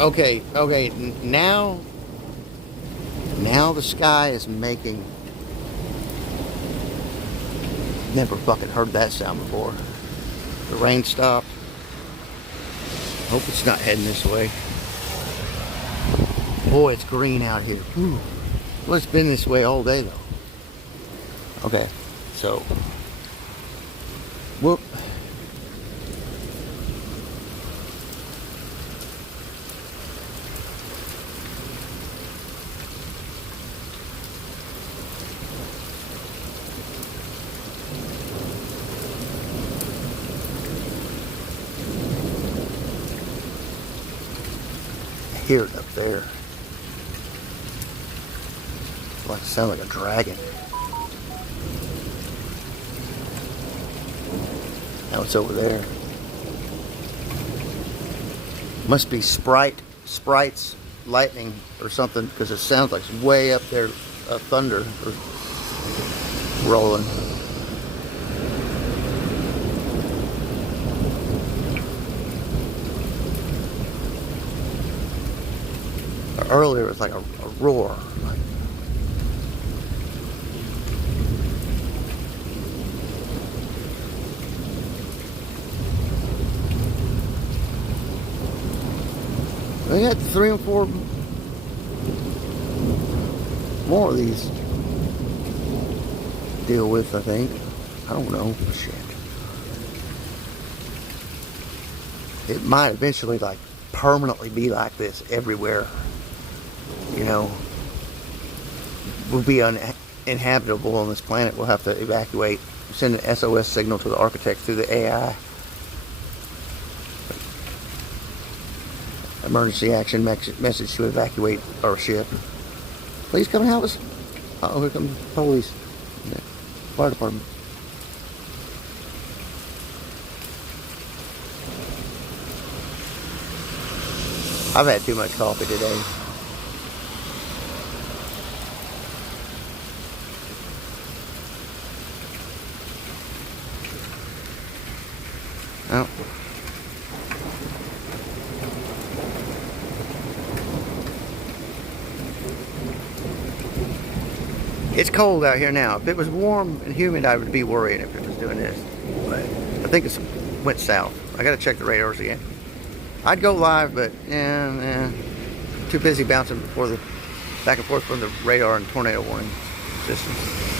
Okay, okay. Now the sky is making. Never fucking heard that sound before. The rain stopped. Hope it's not heading this way. Boy, it's green out here. Whew. Well, it's been this way all day though. Okay, so whoop. I hear it up there. Like sound like a dragon. Now it's over there. Must be Sprite's lightning or something, because it sounds like it's way up there, thunder or rolling. Earlier it was like a roar. We got 3 or 4 more of these to deal with, I think. I don't know. Shit. It might eventually, like, permanently be like this everywhere. You know, we'll be uninhabitable on this planet. We'll have to evacuate, send an SOS signal to the architect through the AI. Emergency action message to evacuate our ship. Please come and help us. Uh-oh, here comes the police. Yeah. Fire department. I've had too much coffee today. Oh. It's cold out here now. If it was warm and humid, I would be worrying if it was doing this. But I think it went south. I gotta check the radars again. I'd go live, but yeah, too busy bouncing back and forth from the radar and tornado warning systems.